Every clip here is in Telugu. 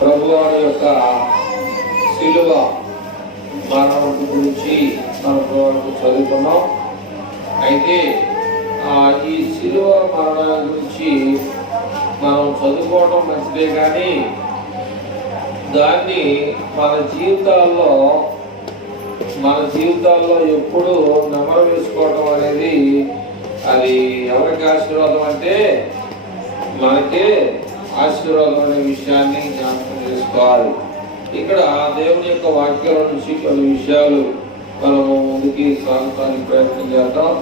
ప్రభువారి యొక్క శిలువ మరణం గురించి మనం చదువుకున్నాం. అయితే ఈ శిలువ మరణం గురించి మనం చదువుకోవడం మంచిదే, కానీ దాన్ని మన జీవితాల్లో ఎప్పుడు నెమరు వేసుకోవడం అనేది అది ఎవరికి ఆశీర్వాదం అంటే మనకే ఆశీర్వాదం అనే విషయాన్ని జ్ఞాపకం చేసుకోవాలి. ఇక్కడ దేవుని యొక్క వాక్యాల నుంచి కొన్ని విషయాలు మనము ముందుకి సాగడానికి ప్రయత్నం చేద్దాం.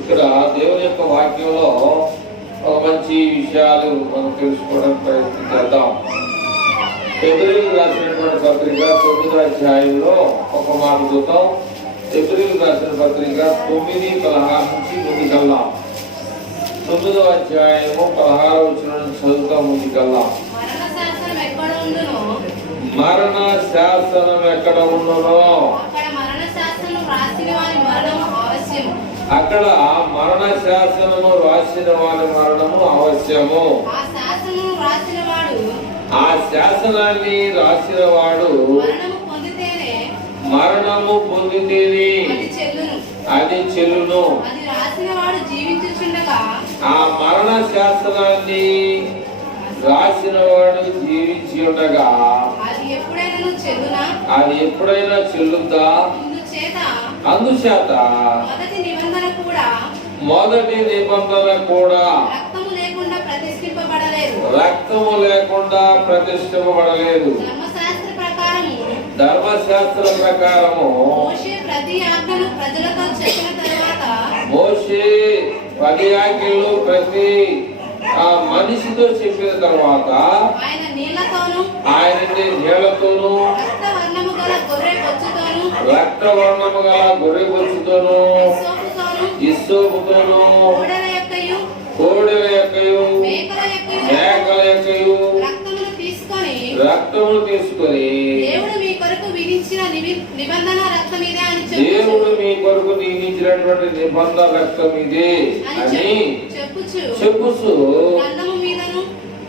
ఇక్కడ దేవుని యొక్క వాక్యంలో ఒక మంచి విషయాలు మనం తెలుసుకోవడానికి ప్రయత్నం చేద్దాం. ఎబ్రీయులకు రాసినటువంటి పత్రిక 9వ అధ్యాయంలో ఒక మాట చూద్దాం. ఎబ్రీయులకు రాసిన పత్రిక 9:16 నుంచి ముందుకెళ్దాం. 9వ అధ్యాయము 16వ వచనం నుంచి చదువుతా ముందుకెళ్దాం. మరణ శాసనం ఎక్కడ ఉండునో అక్కడ మరణ శాసనము రాసిన వారి మరణము అవశ్యము. ఆ శాసనాన్ని రాసిన వాడు మరణము పొందితేనే అది చెల్లును. ఆ మరణ శాసనాన్ని రాసిన వాడు జీవించి ఉండగా అది ఎప్పుడైనా చెల్లుద్దా? అందుచేత మొదటి నిబంధన కూడా రక్తము లేకుండా ప్రతిష్ఠింపబడలేదు. ధర్మశాస్త్ర ప్రకారము మోషే 10 ఆజ్ఞలు ప్రతి మనిషితో చెప్పిన తర్వాత ఆయన నీళ్లతోను రక్తవర్ణము గల గొర్రె బొచ్చుతోను ఇస్సోపుతోను కోడెల యొక్కయు మేకల యొక్కయు రక్తమును తీసుకొని దేవుడు మీ కొరకు నియమించినటువంటి నిబంధన రక్తం ఇదే అని చెప్పుచు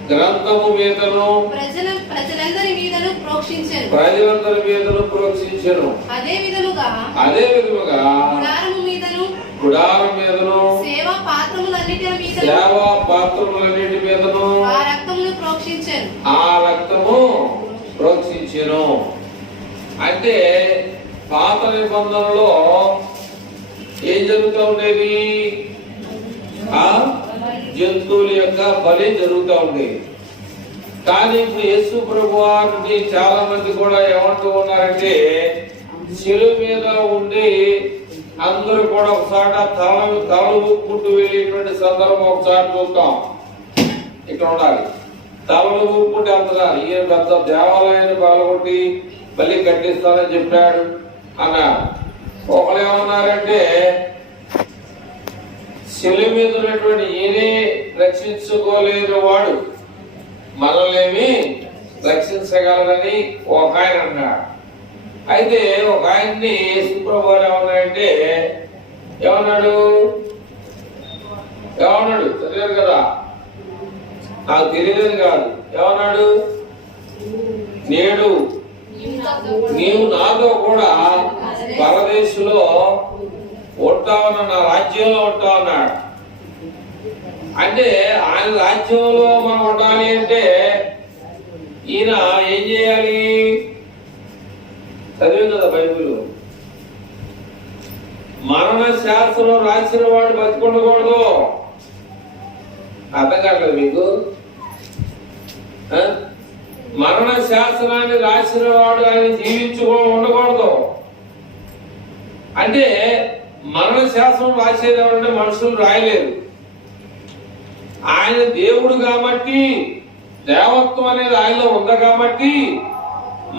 గ్రంథము మీదను ప్రజలందరి మీదను ప్రోక్షించెను. అదే విధముగా గుడారం మీదను సేవా పాత్రములన్నిటి మీదను ఆ రక్తము ప్రోక్షించెను. అంటే పాత నిబంధనలో ఏం జరుగుతూ ఉండేది? జంతువుల యొక్క బలి జరుగుతూ ఉండేది. కానీ ఇప్పుడు యేసు ప్రభువారిని చాలా మంది కూడా ఏమంటూ ఉన్నారంటే శిలువ మీద ఉండి అందరూ కూడా ఒకసారి తలలు ఊపుకుంటూ వెళ్ళేటువంటి సందర్భం ఒకసారి చూస్తాం. ఇక్కడ ఉండాలి, తలలు ఊపుకుంటూ వెళ్తున్నారు. ఈయన పెద్ద దేవాలయాన్ని పాల్గొట్టి మళ్ళీ కట్టిస్తానని చెప్పాడు అన్నారు. ఒకరు ఏమన్నారంటే శిలువ మీద ఉన్నటువంటి ఈయనే రక్షించుకోలేని వాడు మనల్నేమి రక్షించగలరని ఒక ఆయన అన్నాడు. అయితే ఒక ఆయన్ని యేసుప్రభు ఏమన్నాడంటే ఏమన్నాడు చదివారు కదా, నాకు తెలియలేదు కాదు. ఏమన్నాడు? నేడు నీవు నాతో కూడా పరదేశంలో ఉంటావన్న, నా రాజ్యంలో ఉంటావన్నాడు. అంటే ఆయన రాజ్యంలో మనం ఉండాలి అంటే ఈయన ఏం చేయాలి? చదివి కదా బైబిల్, మరణ శాస్త్రం రాసిన వాడు బతికుండకూడదు. అర్థం కావట్లేదు మీకు? మరణ శాస్త్రాన్ని రాసిన వాడు ఆయన ఉండకూడదు. అంటే మరణ శాస్త్రం రాసేది ఎవరంటే మనుషులు రాయలేదు. ఆయన దేవుడు కాబట్టి, దేవత్వం అనేది ఆయనలో ఉంది కాబట్టి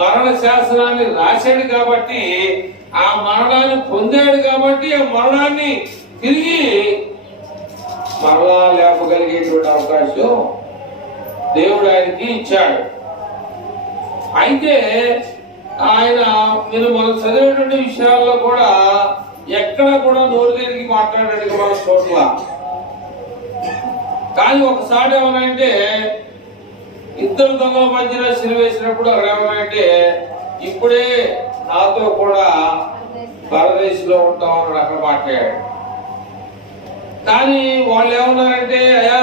మరణ శాస్త్రాన్ని రాశాడు కాబట్టి, ఆ మరణాన్ని పొందాడు కాబట్టి ఆ మరణాన్ని తిరిగి మరలా లేపగలిగేటువంటి అవకాశం దేవుడు ఆయనకి ఇచ్చాడు. అయితే ఆయన మీరు మనం చదివేటువంటి విషయాల్లో కూడా ఎక్కడ కూడా నోరు దేనికి మాట్లాడేట్టుగా మన చోట్ల. కానీ ఒకసారి ఏమనంటే ఇద్దరు దొంగల మధ్యన సిలువ వేసినప్పుడు అక్కడ ఏమన్నాయంటే ఇప్పుడే నాతో కూడా పరదేశంలో ఉంటామని అక్కడ మాట్లాడాడు. కానీ వాళ్ళు ఏమన్నారంటే అయ్యా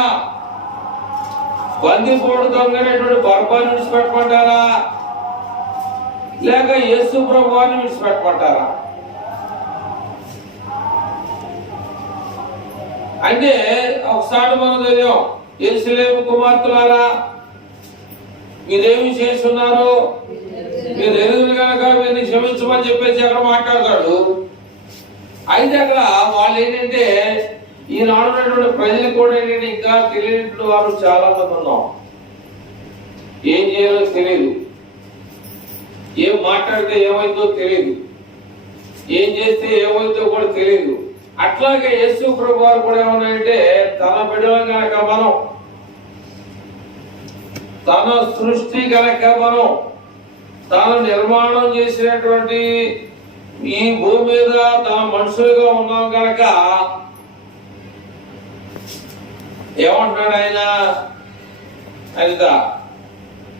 బందిపోటు దొంగనేటువంటి బర్బాన్ని విడిచిపెట్టమంటారా లేక యేసు ప్రభువాన్ని విడిచిపెట్టమంటారా అంటే ఒకసారి మనం చదివాం, యెరూషలేము కుమార్తెలారా మీరేమి చేస్తున్నారు, మీరు ఎరుగురు కనుక వీరిని క్షమించమని చెప్పేసి అక్కడ మాట్లాడతాడు. అయితే అక్కడ వాళ్ళు ఏంటంటే ఈనాడు ఉన్నటువంటి ప్రజలు కూడా ఏంటంటే ఇంకా తెలియని వారు చాలా మంది ఉన్నాం. ఏం చేయాలో తెలియదు, ఏం మాట్లాడితే ఏమైందో తెలియదు, ఏం చేస్తే ఏమైందో కూడా తెలియదు. అట్లాగే యేసు ప్రభు వారు కూడా ఏమన్నాయంటే తన బిడ్డలను కనుక మనం, తన సృష్టి కనుక మనం, తాను నిర్మాణం చేసినటువంటి ఈ భూమి మీద తన మనుషులుగా ఉన్నాం కనుక ఏమంటున్నాడు ఆయన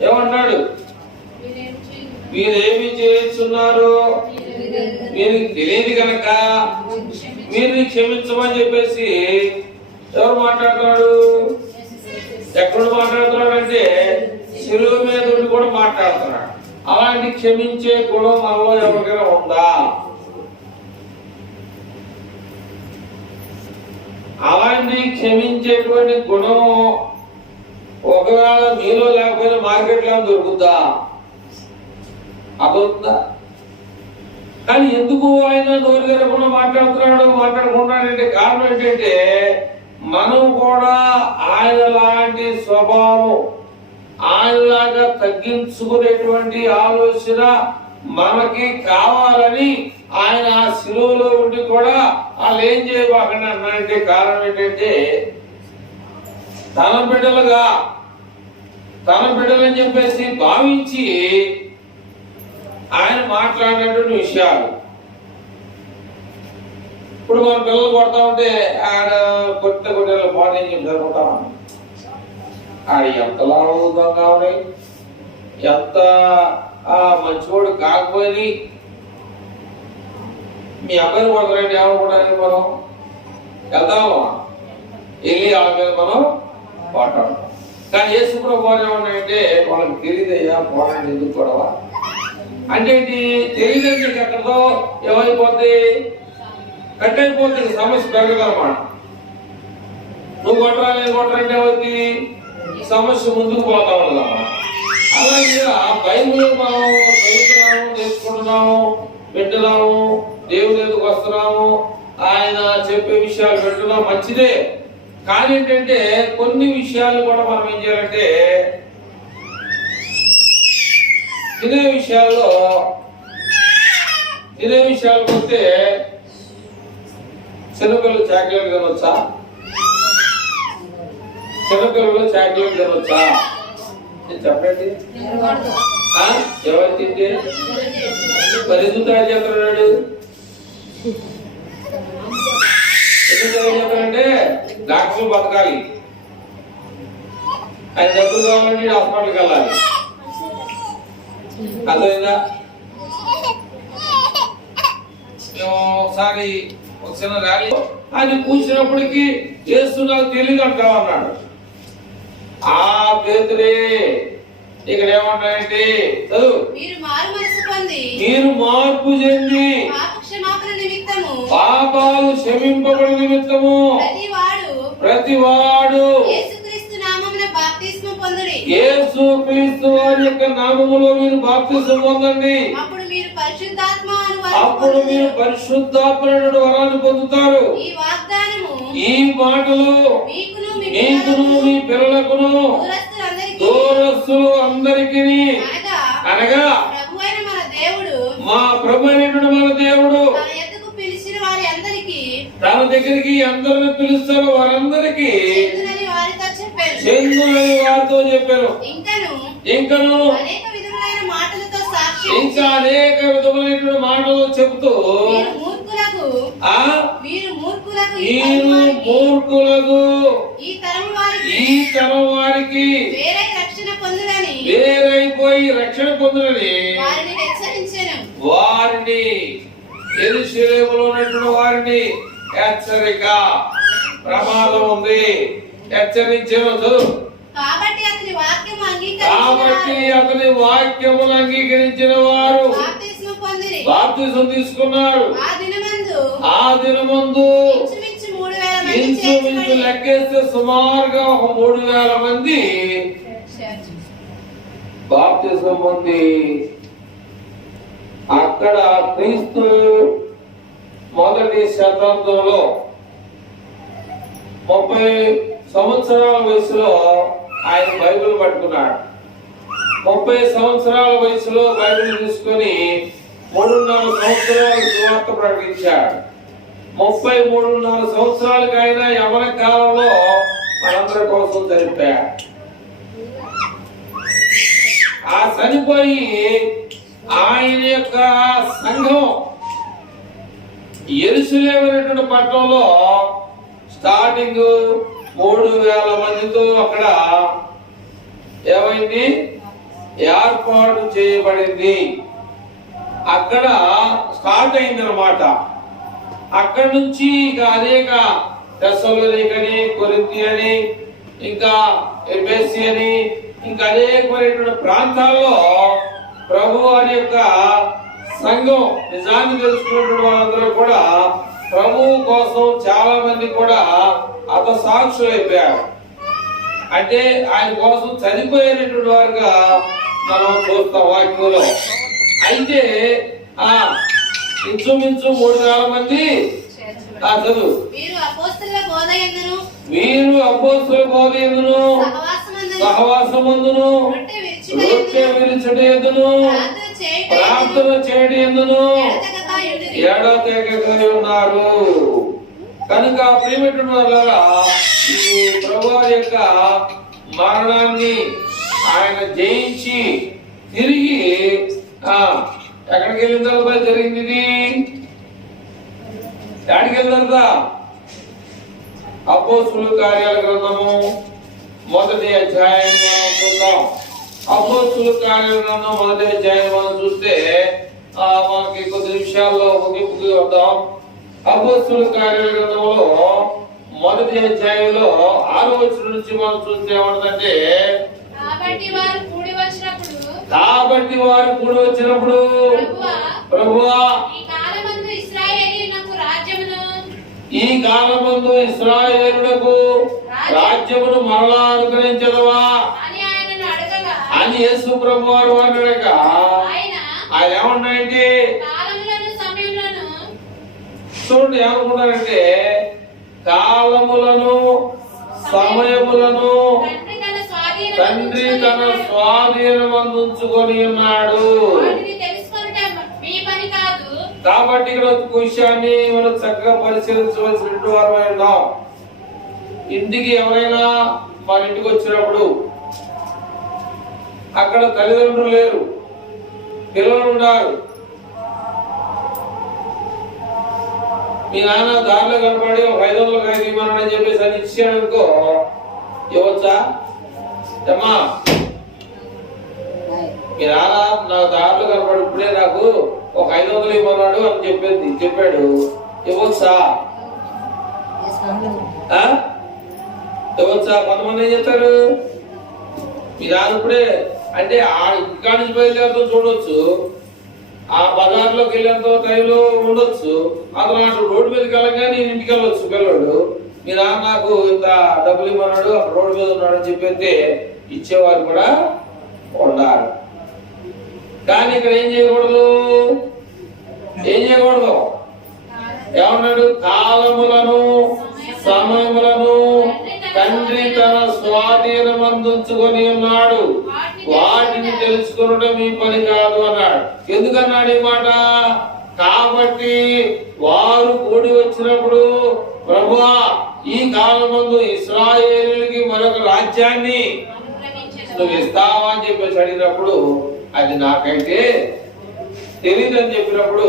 ఏమంటున్నాడు, మీరేమి చేస్తున్నారు మీరు తెలియదు కనుక వీరిని క్షమించమని చెప్పేసి ఎవరు మాట్లాడుతున్నాడు, ఎక్కడ మాట్లాడుతున్నాడు అంటే శిలువ మీద ఉండి కూడా మాట్లాడుతున్నాడు. అలాంటి క్షమించే గుణం మనలో ఎవరికైనా ఉందా? అలాంటి క్షమించేటువంటి గుణం ఒకవేళ మీలో లేకపోయినా మార్కెట్లో దొరుకుద్దా? అదొద్దా? కానీ ఎందుకు ఆయన నోరు జరగకుండా మాట్లాడుకుంటున్నాడంటే కారణం ఏంటంటే మనం కూడా ఆయన లాంటి స్వభావం, ఆయనలాగా తగ్గించుకునేటువంటి ఆలోచన మనకి కావాలని ఆయన శిలువలో ఉండి కూడా వాళ్ళు ఏం చేయబాకండి అన్నారంటే కారణం ఏంటంటే తన బిడ్డలని చెప్పేసి భావించి ఆయన మాట్లాడినటువంటి విషయాలు. ఇప్పుడు మన పిల్లలు కొడతా ఉంటే ఆడ కొట్టే మార్నింగ్ జరుగుతా ఆడ ఎంత లాభంగా ఉన్నాయి, ఎంత మంచివాడు కాకపోయి మీ అబ్బాయిని కొడతారంటే ఏమనుకోవడానికి మనం వెళ్దామా వెళ్ళి వాళ్ళ మీద మనం పోటాడు. కానీ యేసు ప్రభు వారు ఏమన్నాయంటే వాళ్ళకి తెలియదయ్యా పోరాడి ఎందుకు గొడవ అంటే తెలియదండి, ఎక్కడితో ఏమైపోద్ది కట్ అయిపోతుంది, సమస్య పెరగదన్నమాట. నువ్వు కొట్టరా నేను కొట్టరంటే ఏమైంది సమస్య ముందుకు పోతా ఉండదన్నమాట. అలాగే బైబిల్ మనం చదువుతున్నాము, నేర్చుకుంటున్నాము, వింటున్నాము, దేవుని ఎదుగు వస్తున్నాము, ఆయన చెప్పే విషయాలు వింటున్నాం, మంచిదే. కానీ ఏంటంటే కొన్ని విషయాలు కూడా మనం ఏం చేయాలంటే తినే విషయాలకు వస్తే చిన్నపిల్లలు చాక్లెట్ తినొచ్చా? చిన్నపిల్లలు చాక్లెట్ తినొచ్చా చెప్పండి. ఎవరు తింటే ఎందుకు తయారు చేస్తున్నాడు? ఎందుకు తయారు చేస్తారంటే డాక్టర్లు బతకాలి, ఆయన డబ్బులు కావాలంటే హాస్పిటల్కి వెళ్ళాలి. అర్థమైందా? ఒకసారి ఒక చిన్న ర్యాలీ ఆయన కూర్చున్నప్పటికీ చేస్తూ నాకు తెలియదు అంటావు అన్నాడు. ఆ పేతురే ఇక్కడ ఏమంటాయంటే చదువు, మీరు మార్పు చెంది పాపాలు క్షమింపబడి నిమిత్తము ప్రతివాడు యేసు క్రీస్తు వారి యొక్క నామములో మీరు బాప్తిసం పొందండి, అప్పుడు మీరు పరిశుద్ధాత్మను వరాన్ని పొందుతారు. ఈ మాటలు మీకును మీ పిల్లలకును దూరస్తులు అందరికీ అనగా మా ప్రభు అయినటువంటి మన దేవుడు తన దగ్గరికి అందరిని పిలుస్తారు, వారందరికీ చెందునని వారితో చెప్పారు. ఇంకను ఇంకా అనేక విధములైన మాటలు చెబుతూ మూర్ఖులకు ఈ తరం వారికి పొందునని వేరైపోయి రక్షణ పొందునని వారిని హెచ్చరించెను. వారిని యెరూషలేములో ఉన్నటువంటి వారిని హెచ్చరిక, ప్రమాదం ఉంది, హెచ్చరించెను. కాబట్టి అతని వాక్యమును అంగీకరించిన వారు బాప్తిసం తీసుకున్నారు. ఆ దినమందు ఇంచుమించు లెక్కేస్తే సుమారుగా 3,000 మంది బాప్తిసం పొంది అక్కడ క్రీస్తు మొదటి శతాబ్దంలో 30 సంవత్సరాల వయసులో ఆయన బైబిల్ పట్టుకున్నాడు. 30 సంవత్సరాల వయసులో బైబిల్ తీసుకొని 3.5 సంవత్సరాలు సువార్త ప్రకటించాడు. 33.5 సంవత్సరాలకు ఆయన యవన కాలంలో మనందరి కోసం చనిపోయాడు. ఆ చనిపోయి ఆయన యొక్క సంఘం యెరూషలేము అనేటువంటి పట్టణంలో స్టార్టింగ్ 3,000 మందితో అక్కడ ఏమైంది, ఏర్పాటు చేయబడింది. అక్కడ స్టార్ట్ అయిందనమాట. అక్కడి నుంచి ఇక అనేక తెస్సలోనికని, కొరింథీ అని, ఇంకా ఎఫెసీ అని, ఇంకా అనేకమైనటువంటి ప్రాంతాల్లో ప్రభు వారి యొక్క సంఘం నిజాన్ని తెలుసుకున్నటువంటి వాళ్ళందరూ కూడా ప్రభువు కోసం చాలా మంది కూడా సాక్షులు అయిపోయారు. అంటే ఆయన కోసం చనిపోయినటువంటి వారుగా మనం చూస్తాం వాక్యంలో. అయితే ఇంచుమించు 3,000 మంది చదువు వీరు అపోస్తలుల బోధ యందును సహవాసమందును రొట్టె విరుచుట యందును ప్రార్థన చేయడం యందును ఎడతెగక ఉన్నారు. కనుక ప్రియమైనటువంటి వాళ్ళారా, ఈ ప్రభువు యొక్క మరణాన్ని ఆయన జయించి తిరిగి ఎక్కడికి వెళ్ళిన తర్వాత జరిగింది ఇది? ఎక్కడికి వెళ్ళిన అపోస్తుల కార్యాల గ్రంథము 1వ అధ్యాయం మనం చూద్దాం. అపోస్తుల కార్యాల గ్రంథం 1వ అధ్యాయం మనం చూస్తే మనకి కొద్ది నిమిషాల్లో ముగింపుకి వద్దాం. అపోస్తుల కార్యాల గ్రంథంలో 1వ అధ్యాయంలో 6వ వచనం నుంచి మనం చూస్తే ఏమంటుందంటే, కాబట్టి వారు కూడి వచ్చినప్పుడు ప్రభువా ఈ కాలమందు ఇశ్రాయేలునకు రాజ్యమును మరలా అనుగ్రహించదవా అని యేసు ప్రభు వారు అన్నాడగా, ఆయన ఏమన్నాడంటే, చూడండి ఏమనుకున్నారంటే, కాలములను సమయములను తండ్రి తన స్వాధీనమందుంచుకొని ఉన్నాడు. కాబట్టి ఇక్కడ ఒక విషయాన్ని మనం చక్కగా పరిశీలించవలసినట్టు వారమై ఉన్నాం. ఇంటికి ఎవరైనా మన ఇంటికి వచ్చినప్పుడు అక్కడ తల్లిదండ్రులు లేరు, పిల్లలు ఉన్నారు. మీ నాన్న దారిలో కనపడి 500 ఇవ్వమని చెప్పేసి అని ఇచ్చాడు అనుకో, ఇవ్వచ్చా? అమ్మా మీ నాన్న నా దారిలో కనపడి ఇప్పుడే నాకు ఒక 500 ఇవ్వమన్నాడు అని చెప్పాడు, ఇవ్వచ్చా? ఇవ్వచ్చా? కొంతమంది ఏం చెప్తారు, మీ నాన్న ఇప్పుడే అంటే ఇక్కడ నుంచి బయలుదేరుతూ చూడొచ్చు, ఆ బజార్లోకి వెళ్ళేంత టైంలో ఉండొచ్చు, అతను రోడ్డు మీదకి వెళ్ళగా నేను ఇంటికి వెళ్ళొచ్చు పిల్లడు. మీ నాన్న నాకు ఇంత డబ్బులు ఇవ్వన్నాడు, అక్కడ రోడ్డు మీద ఉన్నాడు అని చెప్పైతే ఇచ్చేవారు కూడా ఉండాలి. కానీ ఇక్కడ ఏం చేయకూడదు, ఏమన్నాడు? కాలములను సమయములను తండ్రి తన స్వాధీనమందుంచుకొని ఉన్నాడు, వాటిని తెలుసుకునడం మీ పని కాదు అన్నాడు. ఎందుకన్నాడు ఈ మాట? కాబట్టి వారు కూడి వచ్చినప్పుడు ప్రభువా ఈ కాలమందు ఇశ్రాయేలుకి మరొక రాజ్యాన్ని నువ్వు ఇస్తావా అని చెప్పేసి అడిగినప్పుడు, అది నాకైతే తెలియదు అని చెప్పినప్పుడు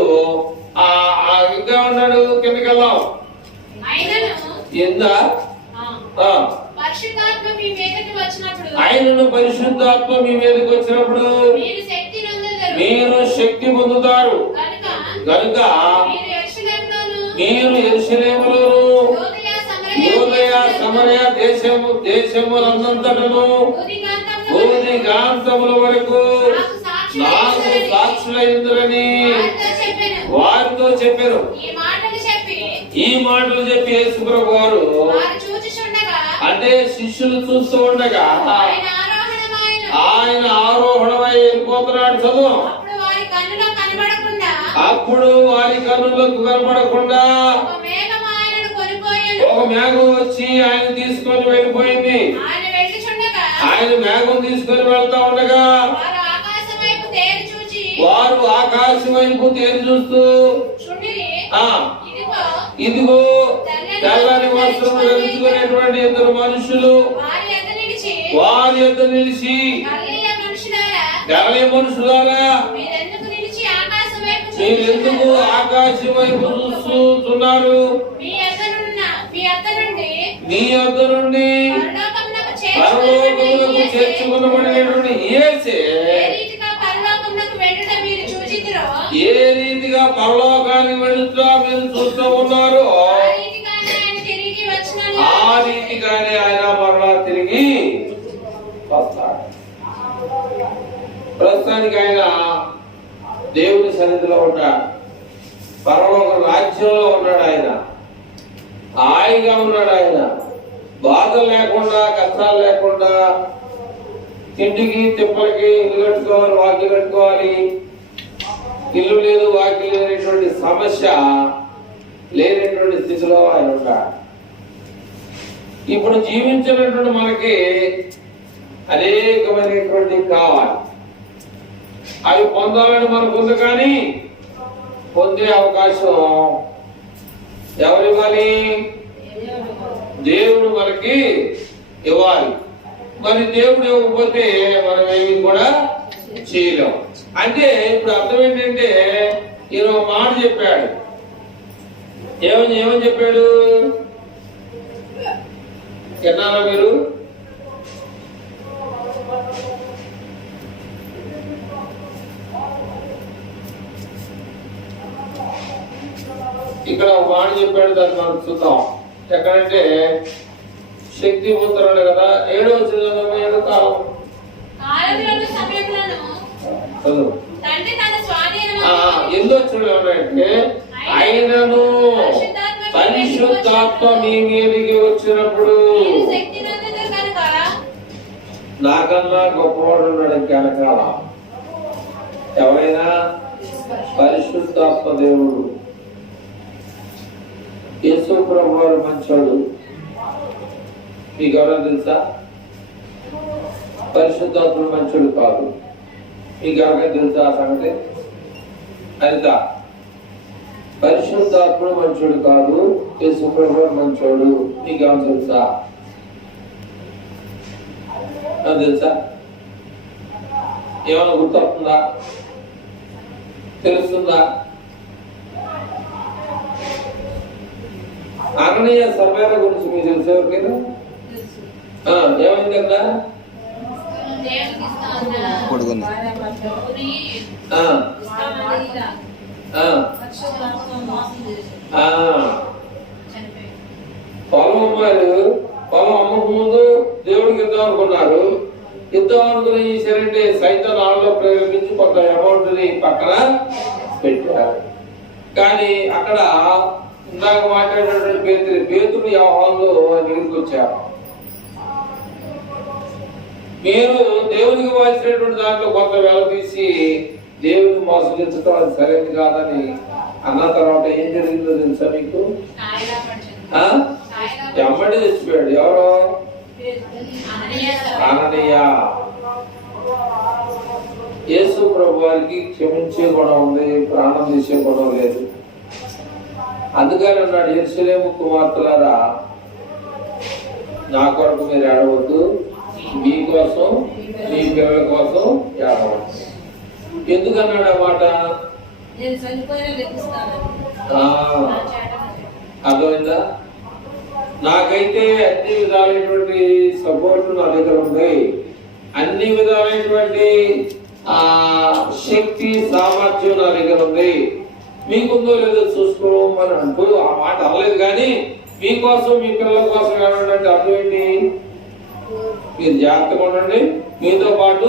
ఇంకా ఉన్నాడు. కిందకి వెళ్దాం. పరిశుద్ధాత్మ మీ మీదకి వచ్చినప్పుడు ఆయనను పరిశుద్ధాత్మ మీ మీదకి వచ్చినప్పుడు మీరు శక్తి నొందుదురు. మీరు శక్తి పొందుతారు కనుక కనుక మీరు యెరూషలేములోను, మీరు యెరూషలేములోను యూదయ సమరయ దేశములందంతటను భూదిగాంతముల వరకు నాకు సాక్షులైందురని వారితో చెప్పారు. ఈ మాటలు చెప్పి యేసుప్రభు వారు అంటే శిష్యులు చూస్తూ ఉండగా ఆయన ఆరోహణమై వెళ్ళిపోతున్నాడు. చదువు. అప్పుడు వారి కన్నులకు కనబడకుండా ఒక మేఘం వచ్చి ఆయన తీసుకొని వెళ్ళిపోయింది. ఆయన మేఘం తీసుకొని వెళ్తా ఉండగా వారు ఆకాశం వైపు తేరి చూస్తూ ఇదిగో తెల్లని వస్త్రం ధరించుకునేటువంటి ఇద్దరు మనుషులు వారి యొద్ద నిలిచి గలలే మనుషులారా మీరెందుకు ఆకాశం వైపు చూస్తున్నారు? మీ యొద్ద నుండి పరలోకమునకు చేర్చుకునబడినటువంటి యేసే ఏ రీతిగా పరలోకానికి వెళుతా మీరు చూస్తూ ఉన్నారు, ఆ రీతిగానే ఆయన మరలా తిరిగి వస్తాడు. ప్రస్తుతానికి ఆయన దేవుని సన్నిధిలో ఉన్నాడు, పరలోక రాజ్యంలో ఉన్నాడు. ఆయన హాయిగా ఉన్నాడు. ఆయన బాధలు లేకుండా, కష్టాలు లేకుండా, ఇంటికి తిప్పలకి ఇల్లు కట్టుకోవాలి, వాకిలు కట్టుకోవాలి, ఇల్లు లేదు వాకిలు లేనటువంటి సమస్య లేనటువంటి స్థితిలో ఆయన ఉంటాడు. ఇప్పుడు జీవించినటువంటి మనకి అనేకమైనటువంటి కావాలి, అవి పొందాలని మనకు ఉంది. కానీ పొందే అవకాశం ఎవరు ఇవ్వాలి? దేవుడు మనకి ఇవ్వాలి. మరి దేవుడు ఇవ్వకపోతే మనం ఏమి కూడా చేయలేం. అంటే ఇప్పుడు అర్థం ఏంటంటే ఈయన ఒక మాట చెప్పాడు. ఏమని చెప్పాడు? ఎన్నారా మీరు? ఇక్కడ ఒక మాట చెప్పాడు, దాన్ని మనం చూద్దాం. ఎక్కడంటే శక్తి పుత్రుడు కదా, 7వ వచనం, 7వ కాలం ఎందుకు వచ్చిన ఏమంటే ఆయనను పరిశుద్ధాత్మ మీ మీదికి వచ్చినప్పుడు నాకన్నా గొప్పవాడు ఉన్నాడు వెనకాల. ఎవరైనా పరిశుద్ధాత్మ దేవుడు. యేసు ప్రభు వారు మంచోడు. మీకు ఎవరైనా తెలుసా? పరిశుద్ధాత్ముడు మంచోడు కాదు. మీకు ఎవరికైనా తెలుసా ఆ సంగతి? అనిత, పరిశుద్ధాత్ముడు మంచోడు కాదు, యేసు ప్రభు వారు మంచోడు. మీకు ఏమైనా తెలుసా? తెలుసా? ఏమైనా గుర్తొస్తుందా? తెలుస్తుందా? అననీయ సమయాల గురించి మీకు తెలిసే ఎవరికైనా? ఏమైందన్నా? పొలం అమ్మారు. పొలం అమ్మకు ముందు దేవుడికి ఇద్దాం అనుకున్నారు. ఇద్దాం అనుకుని సరే సైతం ఆళ్ళలో ప్రేరేపించి కొంత అమౌంట్ ని పక్కన పెట్టారు. కానీ అక్కడ ఇందాక మాట్లాడినటువంటి పేతురు వ్యవహారంలో దగ్గరికి వచ్చారు. మీరు దేవునికి వాల్సినటువంటి దాంట్లో కొంత వేల తీసి దేవుని మోసగించడం అది సరైనది కాదని అన్న తర్వాత ఏం జరిగిందో తెలుసా మీకు? ఎమ్మడి తెచ్చిపోయాడు. ఎవరో అననీయ. యేసు ప్రభు వారికి క్షమించే గుణం ఉంది, ప్రాణం తీసే గుణం లేదు. అందుకని అన్నాడు, యెరూషలేము కుమార్తెలారా, నా కొరకు మీరు ఏడవద్దు, మీకోసం మీ పిల్లల కోసం ఏడవద్దు. ఎందుకన్నాడు ఆ మాట? అర్థమైందా? నాకైతే అన్ని విధాలైనటువంటి సపోర్ట్ నా దగ్గర ఉంది, అన్ని విధాలైనటువంటి శక్తి సామర్థ్యం నా దగ్గర ఉంది. మీకుందో లేదో చూసుకోమని అంటూ ఆ మాట అనలేదు, కానీ మీకోసం మీ పిల్లల కోసం ఏమంటే అర్థం ఏంటి? మీరు జాగ్రత్తగా ఉండండి, మీతో పాటు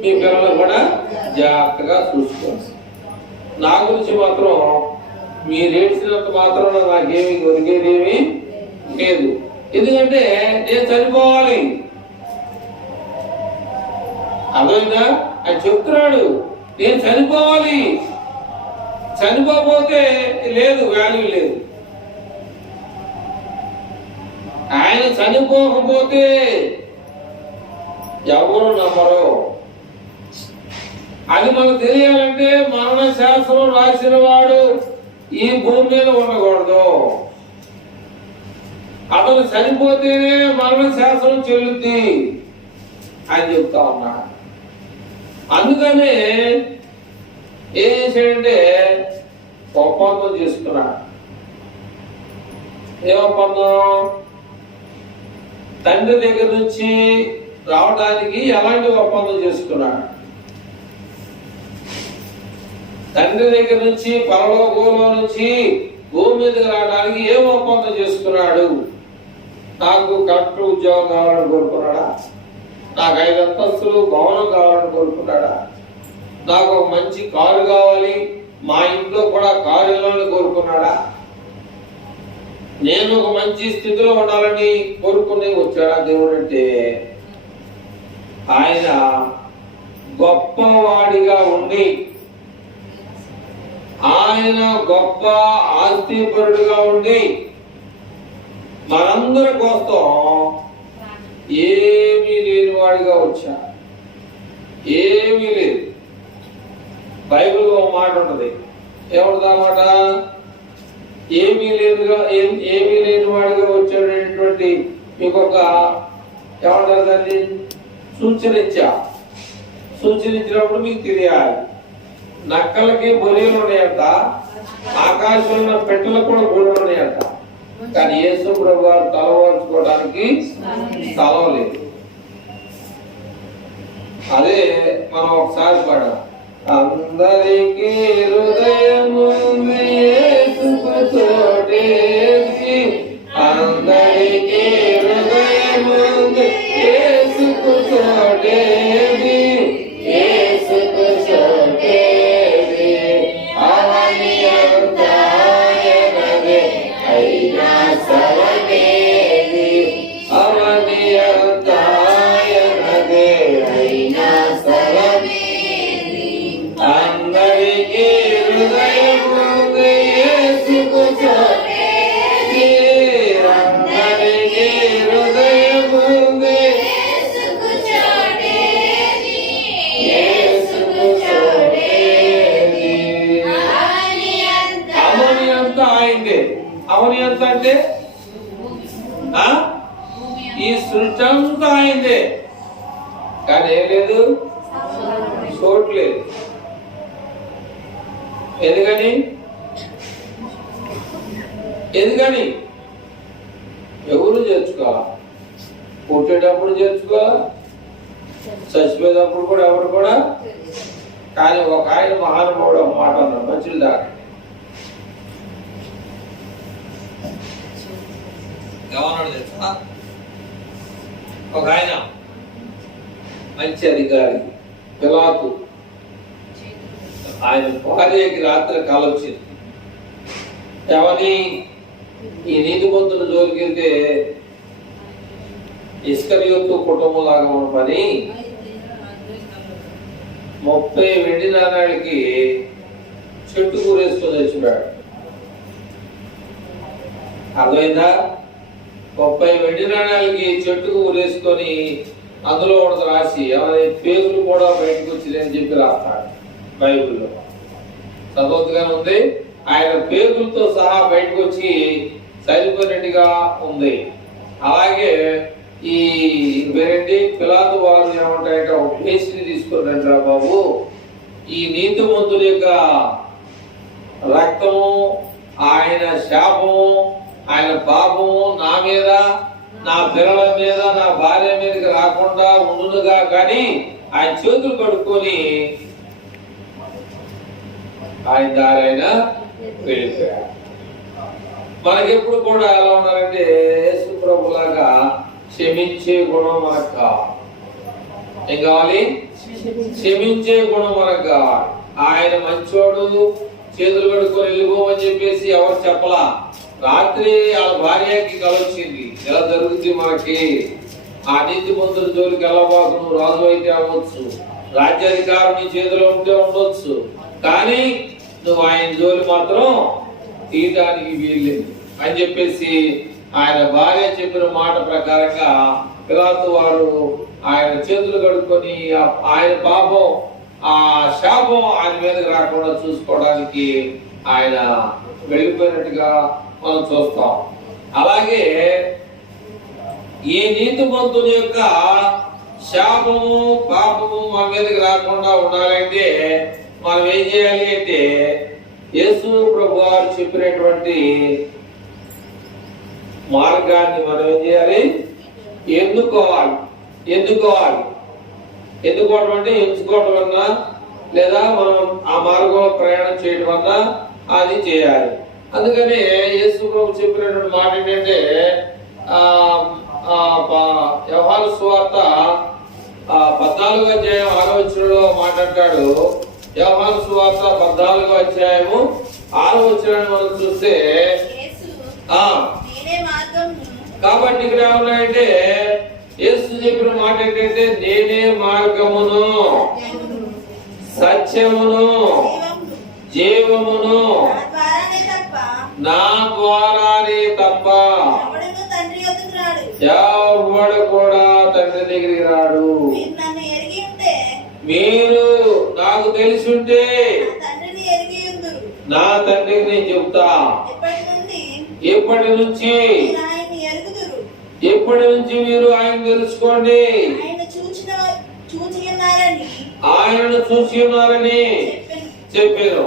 మీ పిల్లలు కూడా జాగ్రత్తగా చూసుకోండి. నా గురించి మాత్రం మీరు ఏడ్చినంత మాత్రం నాకేమి ఒరిగేదేమీ లేదు. ఎందుకంటే నేను చనిపోవాలి, అర్థమైందా? ఆయన చెప్తున్నాడు, నేను చనిపోవాలి, చనిపోతే లేదు, వాల్యూ లేదు. ఆయన చనిపోకపోతే ఎవరు నమ్మరు. అది మనకు తెలియాలంటే మరణ శాస్త్రం రాసిన వాడు ఈ భూమి మీద ఉండకూడదు. అతను చనిపోతేనే మరణ శాస్త్రం చెల్లుద్ది అని చెప్తా ఉన్నా. అందుకనే ఏం చేశాడంటే ఒప్పందం చేసుకున్నాడు. ఏ ఒప్పందం? తండ్రి దగ్గర నుంచి రావడానికి ఎలాంటి ఒప్పందం చేసుకున్నాడు? తండ్రి దగ్గర నుంచి పరలోకంలో నుంచి భూమి మీదకి రావడానికి ఏం ఒప్పందం చేసుకున్నాడు? నాకు కలెక్టర్ ఉద్యోగం కావాలని కోరుకున్నాడా? నాకు 5 అంతస్తులు భవనం కావాలని కోరుకున్నాడా? నాకు ఒక మంచి కారు కావాలి, మా ఇంట్లో కూడా కారు ఇవ్వాలని కోరుకున్నాడా? నేను ఒక మంచి స్థితిలో ఉండాలని కోరుకుని వచ్చాడా దేవుడు? అంటే ఆయన గొప్పవాడిగా ఉండి, ఆయన గొప్ప ఆస్తిపరుడుగా ఉండి మనందరి కోసం ఏమీ లేనివాడిగా వచ్చా. ఏమీ లేదు. బైబిల్లో ఒక మాట ఉంటుంది, ఏమవుతుంది ఆ మాట? ఏమీ లేనివాడిగా వచ్చాడనేటువంటి మీకు ఒక ఏమంటారు దాన్ని సూచన ఇచ్చినప్పుడు మీకు తెలియాలి. నక్కలకి బొరియలు ఉన్నాయంట, ఆకాశంలో పెట్టెలకు కూడా గోడలు ఉన్నాయంట, కానీ యేసు ప్రభు వారు తలవాల్చుకోవడానికి స్థలం లేదు. అదే మనం ఒకసారి పాడాం, అందరికీ హృదయము యేసుకు చోటేసి, అందరికీ హృదయము యేసుకు చోటేసి, యేసుకు చోటేసి, అవని అంతాయనదే అయినా సవనేది, అవని అంతాయనదే అయినా సవనేది, అందరికీ హృదయము యేసుకు చోటేసి, అందరికీ హృదయము యేసుకు చోటేసి, యేసుకు చోటేసి. అవని అంతా ఆయనదే. అవని అంత అంటే ఈ సృష్టి అంతా ఆయనదే, కానీ ఏం లేదు, చోట్లేదు. ఎందుకని ఎవరు చేర్చుకోవాలా? పుట్టేటప్పుడు చేర్చుకోవాలా, చచ్చిపోయేటప్పుడు కూడా ఎవరు కూడా. కానీ ఒక ఆయన మహానుభావుడు ఒక మాట అన్నాడు, మంచిది దాకా ఏమన్నాడు తెలుసా? ఒక ఆయన మంచి అధికారి పిలాతు, ఆయన భార్యకి రాత్రి కల వచ్చింది. ఎవరి ఈ నీతిమంతుల జోలికి వెళ్తే ఇస్కరియోతు కుటుంబం లాగా ఉన్న పని 30 వెండి నాణాలకి చెట్టు కూరేసుకొని వచ్చినాడు. అర్థమైందా? 30 వెండి నాణాలకి చెట్టుకు ఊరేసుకొని అందులో ఒకటి రాసి ఎవరి పేగులు కూడా బయటకు వచ్చిందని చెప్పి రాస్తాడు బైబిల్లో. చదవద్దుగా ఉంది. ఆయన పేగులతో సహా బయటకు వచ్చి సరిపోయినట్టుగా ఉంది. అలాగే ఈ వేరేంటి పిలాతు వారు ఏమంటాయంటే ఒక పేస్ట్ని తీసుకున్నాడు రా బాబు, ఈ నీతిమంతుల యొక్క రక్తము, ఆయన శాపము ఆయన పాపము నా మీద, నా పిల్లల మీద, నా భార్య మీదకి రాకుండా ఉండునుగా కానీ ఆయన చేతులు కడుక్కొని ఆయన దారైనా వెళ్ళిపోయాడు. మనకెప్పుడు కూడా ఎలా ఉన్నారంటే యేసు ప్రభులాగా క్షమించే గుణం మనకు కావాలి. ఏం కావాలి? క్షమించే గుణం మనకు కావాలి. ఆయన మంచోడు, చేతులు కడుక్కొని వెళ్ళిపోమని చెప్పేసి ఎవరు చెప్పలా. రాత్రి ఆ భార్యకి కలొచ్చింది. ఎలా జరుగుతుంది మనకి? ఆ నీతి మంతుల జోలికి వెళ్ళబాకు, నువ్వు రాజు అయితే అవ్వచ్చు, రాజ్యాధికారం నీ చేతిలో ఉంటే ఉండొచ్చు, కానీ నువ్వు ఆయన జోలి మాత్రం తీయటానికి వీల్లేదు అని చెప్పేసి ఆయన భార్య చెప్పిన మాట ప్రకారంగా పిలాతు వారు ఆయన చేతులు కడుక్కొని ఆయన పాపం, ఆ శాపం ఆయన మీదకి రాకుండా చూసుకోవడానికి ఆయన వెళ్ళిపోయినట్టుగా మనం చూస్తాం. అలాగే ఈ నీతిమంతుని యొక్క శాపము, పాపము మన మీదకి రాకుండా ఉండాలంటే మనం ఏం చేయాలి అంటే యేసు ప్రభు వారు చెప్పినటువంటి మార్గాన్ని మనం ఏం చేయాలి? ఎన్నుకోవాలి. ఎన్నుకోవడం అంటే ఎంచుకోవడం అన్నా, లేదా మనం ఆ మార్గంలో ప్రయాణం చేయడం అన్నా అది చేయాలి. అందుకని యేసు ప్రభు చెప్పినటువంటి మాట ఏంటంటే యోహాను సువార్త 14వ అధ్యాయం 6వ వచనంలో మాట్లాడతాడు. యోహాను సువార్త 14వ అధ్యాయము 6వ వచనాన్ని మనం చూస్తే కాబట్టి ఇక్కడ ఏమన్నాయంటే యేసు చెప్పిన మాట ఏంటంటే నేనే మార్గమును, సత్యమును, జీవమును, నా ద్వారానే తప్ప ఎవడు కూడా తండ్రి దగ్గరికి రాడు. మీరు నాకు తెలిసి ఉంటే నా తండ్రికి నేను చెప్తా. ఎప్పటి నుంచి మీరు ఆయన తెలుసుకోండి, ఆయనను చూసి ఉన్నారని చెప్పారు.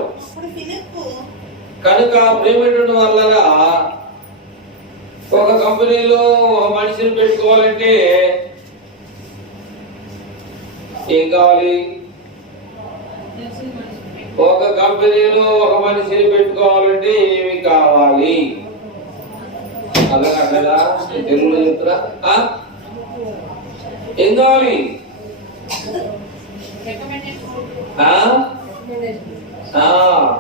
కనుక ప్రేమటువంటి వల్ల ఒక కంపెనీలో ఒక మనిషిని పెట్టుకోవాలంటే ఏం కావాలి? ఒక కంపెనీలో ఒక మనిషిని పెట్టుకోవాలంటే ఏమి కావాలి? అలా తెలుగులో చెప్తున్నా, ఏం కావాలి?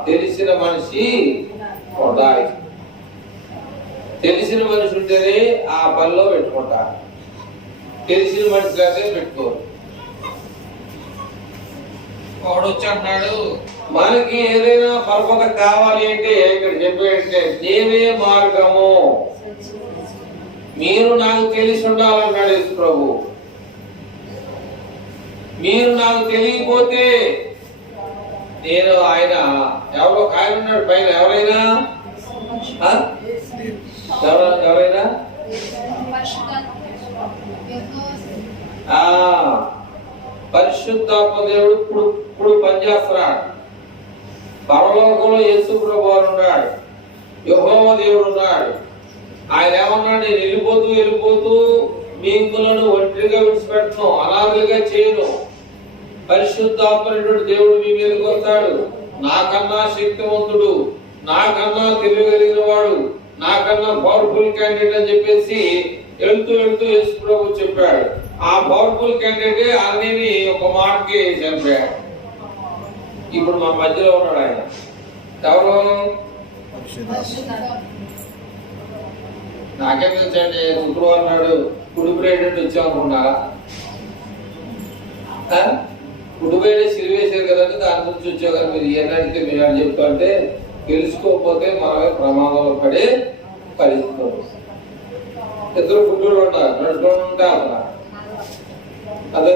తెలిసిన మనిషి ఉండాలి. తెలిసిన మనిషి ఉంటేనే ఆ పనిలో పెట్టుకుంటారు. తెలిసిన మనిషి కాదే పెట్టుకోరు. ఒకడు వచ్చి అంటున్నాడు, మనకి ఏదైనా పరపత కావాలి అంటే ఇక్కడ చెప్పేటంటే నేనే మార్గము, మీరు నాకు తెలిసి ఉండాలన్నాడు యేసు ప్రభు. మీరు నాకు తెలియకపోతే నేను ఆయన ఎవరో ఆయన ఉన్నాడు పైన, ఎవరైనా పరిశుద్ధాత్మ దేవుడు ఇప్పుడు పనిచేస్తున్నాడు. పరలోకంలో యేసు ప్రభు వారు ఉన్నాడు, యెహోవా దేవుడు ఉన్నాడు. ఆయన ఏమన్నాడు? నేను వెళ్ళిపోతూ మీకులను ఒంటరిగా విడిచిపెట్టను, అనాథలుగా చేయను. పరిశుద్ధాత్మైనటువంటి దేవుడు మీ మీదకి వస్తాడు. నాకన్నా శక్తివంతుడు, నాకన్నా తెలియగలిగిన వాడు, నాకన్నా పవర్ఫుల్ క్యాండిడేట్ అని చెప్పేసి వెళ్తూ యేసు ప్రభు చెప్పాడు. ఆ పవర్ఫుల్ క్యాండిడేట్ అన్నీ ఒక మాటకి చంపాడు. ఇప్పుడు మన మధ్యలో ఉన్నాడు ఆయన. ఎవరు? నాకేం తెలుసండి, శుక్రవారం నాడు కుడిపోయేటట్టు వచ్చామనుకున్నారా? కుడిపోయేట సిరివేశారు కదంటే దాని గురించి వచ్చావు కదా. మీరు ఏం అడిగితే మీరు అని చెప్తుంటే తెలుసుకోకపోతే మనమే ప్రమాదంలో పడే పరిస్థితి. ఇద్దరు గుడ్డూరు ఉంటారు, నడుచుకుంటే అలా అదే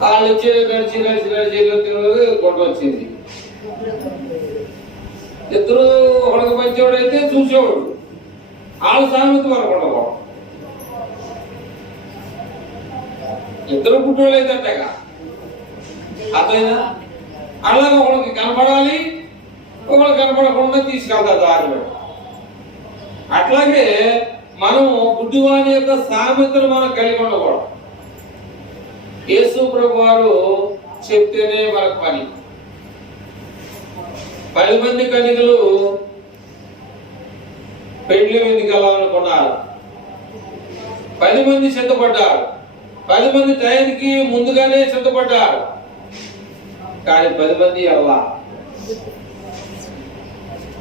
వాళ్ళు వచ్చి నడిచి కొట్ట వచ్చింది. ఇద్దరు ఒకడికి మంచివాడు అయితే చూసేవాడు, వాళ్ళు సామెత వరకు ఇద్దరు పుట్టోళ్ళు అయితే అంటేగా అర్థమైనా. అలాగే ఒకరికి కనపడాలి, ఒకరికి కనపడకుండా తీసుకెళ్తారు దారి. అట్లాగే మనం గుడ్డివాని యొక్క సామెతలు మనం కలిగి ఉండకూడదు. యేసు ప్రభు వారు చెప్తేనే మనకు పని. 10 మంది కన్యకలు పెళ్లి మీదకి వెళ్ళాలనుకున్నారు. 10 మంది సిద్ధపడ్డారు. 10 మంది టైంకి ముందుగానే సిద్ధపడ్డారు. కానీ 10 మంది వెళ్ళా.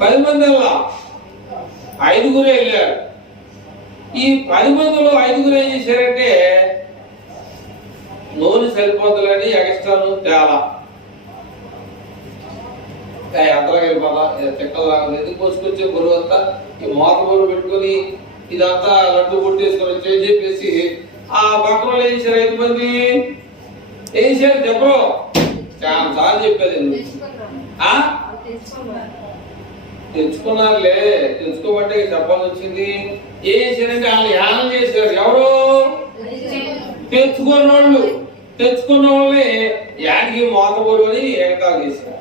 10 మంది వెళ్ళా, 5గురే వెళ్ళారు. ఈ 10 మందిలో 5గురు ఏం చేశారంటే నూనె సరిపోతుందని ఎక్స్ట్రా నూనె తేలా. అంతలా వెళ్ళిపోదా చెక్కలా ఎందుకు పోసుకొచ్చే బరువు అంతా ఈ మోత బరువు పెట్టుకొని ఇదంతా లడ్డు కొట్టేసుకొని వచ్చి చెప్పేసి ఆ పక్కన వాళ్ళు ఏం చేశారు? 5 మంది ఏం చేశారు చెప్పరు? చాలా సార్లు చెప్పేది తెచ్చుకున్నారులే, తెచ్చుకోబట్టే చెప్పాల్సి వచ్చింది. ఏం చేశారంటే వాళ్ళు యానం చేశారు. ఎవరు? తెచ్చుకున్న వాళ్ళని యాడికి మోత బరువు అని ఏకాలు చేశారు.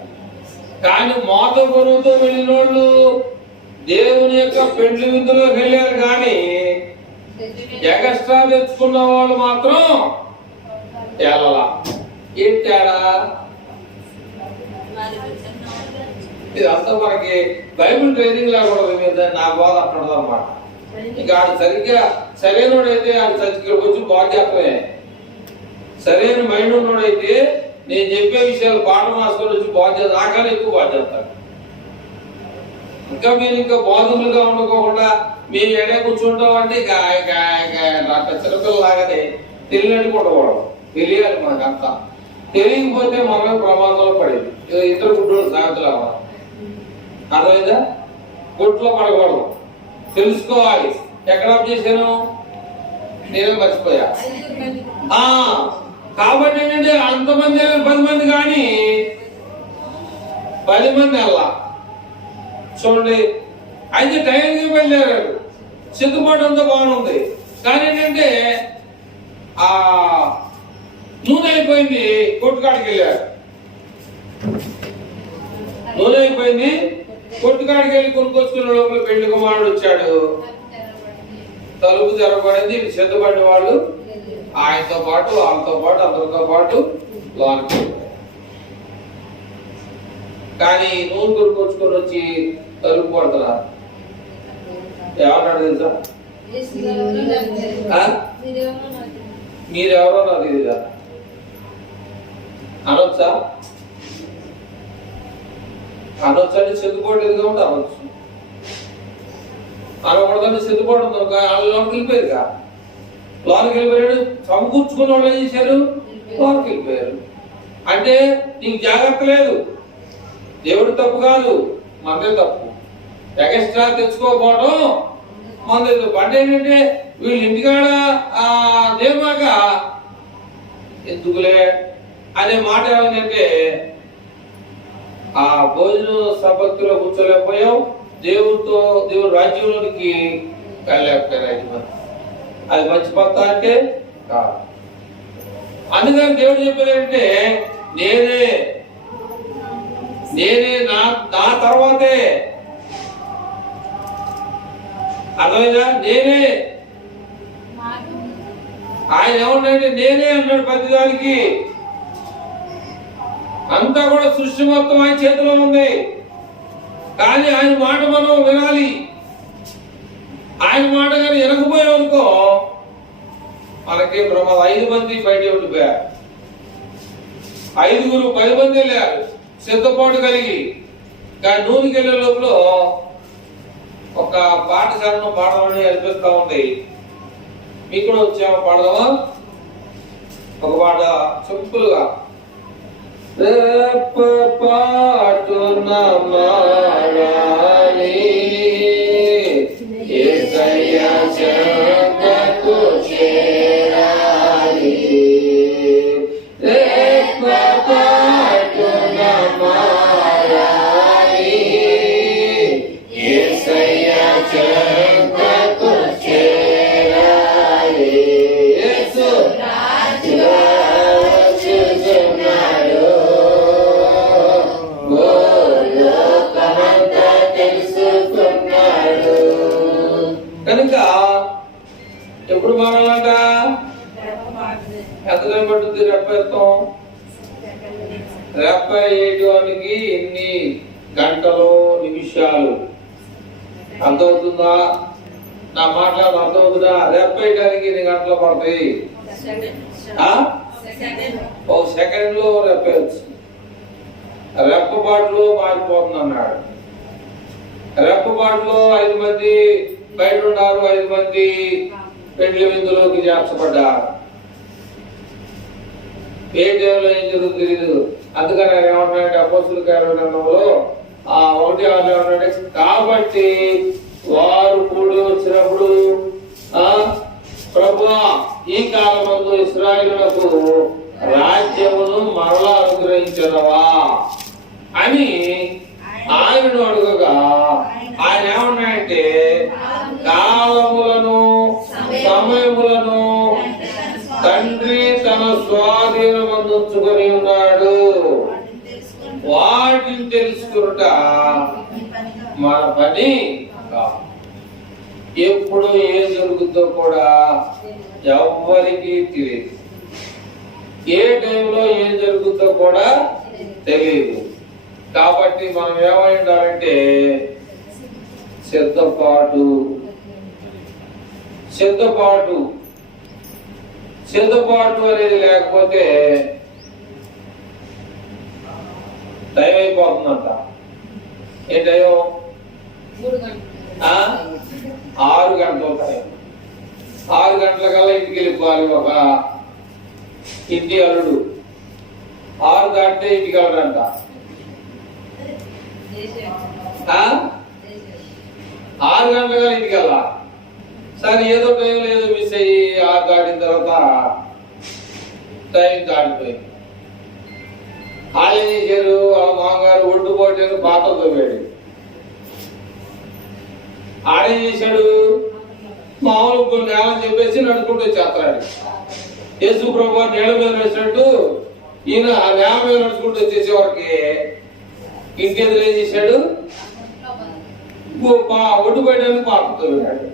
కానీ మోత బరువుతో వెళ్ళిన వాళ్ళు దేవుని యొక్క పెండ్లి విందులోకి వెళ్ళారు. కానీ ఎగస్ట్రా తెచ్చుకున్న వాళ్ళు మాత్రం తేలలా. ఏం తేడా? ఇదంతా మనకి బైబిల్ ట్రైనింగ్ లా కూడా నా బోధ అక్కడ అన్నమాట. ఇంకా ఆడు సరిగ్గా సరైనోడైతే ఆడు చర్చికి వచ్చి బాధ్యతమే. సరైన మైండ్ ఉన్నోడైతే నేను చెప్పే విషయాలు పాఠం రాసుకొని వచ్చి బాధ్యత నాకనే ఎక్కువ బాధ్యత. ఇంకా మీరు ఇంకా బాధులుగా ఉండకోకుండా మేము ఎడే కూర్చుంటాం అంటే చిన్నపిల్లలాగానే తెలియని కొట్టకూడదు. తెలియాలి మనకంతా. తెలియకపోతే మనమే ప్రమాదంలో పడేది. ఇద్దరు గుడ్డలు సాగుతులు అవ్వాలి. అర్థమైందా? కొట్లో పడకూడదు. తెలుసుకోవాలి. ఎక్కడ ఆఫ్ చేశాను? నేనే మర్చిపోయా. కాబట్టి ఏంటంటే అంతమంది 10 మంది కానీ 10 మంది అలా చూడండి. అయితే టైంకి వెళ్ళారు. సిద్ధపాటు అంతా బాగుంది. కానీ ఏంటంటే ఆ నూనె అయిపోయింది. కొట్టుకాడికి వెళ్ళారు. నూనె అయిపోయింది. కొట్టుకాడికి వెళ్ళి కొనుక్కొచ్చుకున్న లోపల పెళ్లి కుమారుడు వచ్చాడు. తలుపు తెరబడింది. సిద్ధపడిన వాళ్ళు ఆయనతో పాటు వాళ్ళతో పాటు అందరితో పాటు లోనికి. కానీ నూనె కొనుక్కొచ్చుకొని వచ్చి తలుపు కొడుతున్నారు. ఏమన్నాడు తెలుసా? మీరెవరో నాకు తెలీదా అనొచ్చా? అనొచ్చండి. సిద్ధపాటు ఎదుగా ఉంటే అనొచ్చు. అనకూడదంటే సిద్ధపాటు ఉంది. లోనికి వెళ్ళిపోయారుగా. లోనికి వెళ్ళిపోయాడు. సమకూర్చుకున్న వాళ్ళు ఏం చేశారు? లోనికి వెళ్ళిపోయారు. అంటే నీకు జాగ్రత్త లేదు. దేవుడు తప్పు కాదు, మనదే తప్పు. ఎక్స్ట్రా తెచ్చుకోకపోవడం మనదే తప్పు. అంటే ఏంటంటే వీళ్ళు ఇంటికాడ దేమాగా ఎందుకులే అనే మాట ఏమైందంటే ఆ భోజనం సభక్తిలో కూర్చోలేకపోయావు. దేవుడి రాజ్యంలోనికి వెళ్ళలేకపోయారు. అది మంచి పత్త అంటే కాదు. అందుకని దేవుడు చెప్పేది ఏంటంటే నేనే నా తర్వాతే. అర్థమైందా? నేనే. ఆయన ఏమన్నాడంటే నేనే అన్నాడు. ప్రతిదానికి అంతా కూడా సృష్టి మొత్తం ఆయన చేతిలో ఉంది. కానీ ఆయన మాట మనం వినాలి. ఆయన మాట కానీ వినకపోయామనుకో మనకి ప్రమాదం. 5 మంది బయట ఉండిపోయారు. 5గురు 10 మంది వెళ్ళారు సిద్ధపాటు కలిగి. కానీ నూనెకి వెళ్ళే లోపల ఒక పాఠశాలను పాడమని అనిపిస్తా ఉంది. మీకు కూడా వచ్చామా? పాడదామా? ఒక పాట సింపుల్గా. పాటు నమాడాలి యేసయ్యా చెంతకు చేరాలి. పాటు నమాడాలి యేసయ్యా చెంతకు చేరాలి. యేసు రాజుగా వచ్చుచున్నాడు. గోలోక టైం పడుతుంది రెప్పేస్తాం? రెప్ప వేయడానికి ఎన్ని గంటలు నిమిషాలు? అర్థమవుతుందా? నా మాట్లాడు అర్థమవుతుందా? రెప్ప వేయడానికి ఎన్ని గంటలు పడతాయి? ఒక సెకండ్ లో రెప్పేయచ్చు. రెప్పపాటులో మారిపోతుంది అన్నాడు. రెప్పపాటులో 5 మంది బయట ఉన్నారు, 5 మంది పెండ్లి విందులోకి చేర్చబడ్డారు. ఏ టైంలో ఏం జరుగుతుందో తెలియదు. అందుకని ఆయన ఏమంటున్నాడంటే అపోస్తుల కార్యక్రమంలో 1:6 ఏమంటాడంటే, కాబట్టి వారు కూడి వచ్చినప్పుడు ప్రభువా ఈ కాలమందు ఇశ్రాయేలునకు రాజ్యమును మరలా అనుగ్రహించదవా అని ఆయనను అడుగగా ఆయన ఏమన్నాడంటే, కాలములను సమయములను తండ్రి తన స్వాధీనమందుకొని ఉన్నాడు, వాటిని తెలుసుకున్నట మన పని కాదు. ఎప్పుడు ఏం జరుగుతుందో కూడా ఎవ్వరికీ తెలియదు. ఏ టైంలో ఏం జరుగుతుందో కూడా తెలియదు. కాబట్టి మనం ఏమై ఉండాలంటే సిద్ధపాటు అనేది లేకపోతే టైం అయిపోతుందంట. ఏ టైం? 6 గంటల టైం. 6 గంటల కల్లా ఇంటికి వెళ్ళిపోవాలి. ఒక ఇంటి అల్లుడు 6 దాటితే ఇంటికి వెళ్ళడంట. 6 గంటల కల్లా ఇంటికి వెళ్ళాలి. సరే ఏదో టైంలో ఏదో మిస్ అయ్యి 6 దాటిన తర్వాత టైం దాటిపోయింది. వాళ్ళు ఏం చేశారు? వాళ్ళ మామగారు ఒడ్డు పోటీ పాతతో వేడి. ఆడేం చేశాడు? మామూలు కొన్ని నేలని చెప్పేసి నడుచుకుంటూ వచ్చేస్తాడు. యేసు ప్రభు నేల మీద వేసినట్టు ఈయన ఆ నేల మీద నడుచుకుంటూ వచ్చేసేవారికి ఇంటి ఎదురు ఏం చేశాడు? ఒడ్డు పోయడానికి పాతతో వెళ్ళాడు.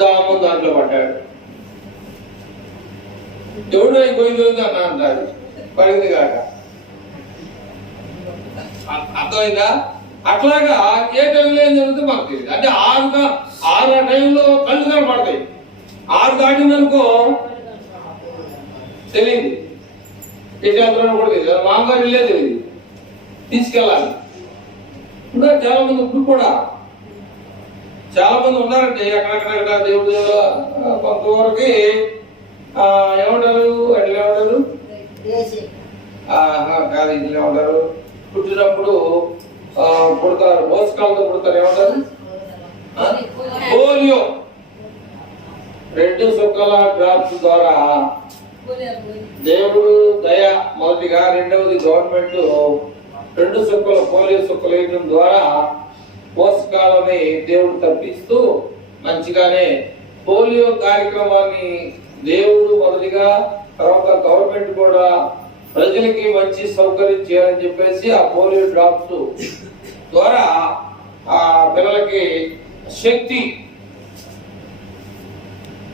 దామం దాంట్లో పడ్డాడు. ఎవడు అయి పోయింది అన్న అంటాడు. పడింది కాక. అర్థమైందా? అట్లాగా ఏ టైంలో ఏం జరుగుతుందో మాకు తెలియదు. అంటే 6 టైంలో కళ్ళు కనపడతాయి. 6 దాటిందనుకో తెలియదు. ఎట్లా కూడా తెలియదు. మామగారు వెళ్ళే తెలియదు. తీసుకెళ్ళాలి. ఇప్పుడు చాలా మంది కూడా చాలా మంది ఉన్నారంటే అక్కడక్కడ దేవుడు కొంతవరకు ఏమంటారు? అట్లా ఏమంటారు? కాదు, ఇట్లా ఏమంటారు? పుట్టినప్పుడు పుడతారు, మోసకాలతో పుడతారు. ఏమంటారు? పోలియో. 2 చుక్కల డ్రాప్స్ ద్వారా దేవుడు దయ మొదటిగా, రెండవది గవర్నమెంట్ 2 చుక్కల పోలియో చుక్కలు వేయడం ద్వారా పోషకాలని దేవుడు తప్పిస్తూ మంచిగానే పోలియో కార్యక్రమాన్ని దేవుడు మొదటిగా, తర్వాత గవర్నమెంట్ కూడా ప్రజలకి మంచి సౌకర్యం చేయాలని చెప్పేసి ఆ పోలియో డ్రాప్స్ ద్వారా ఆ పిల్లలకి శక్తి.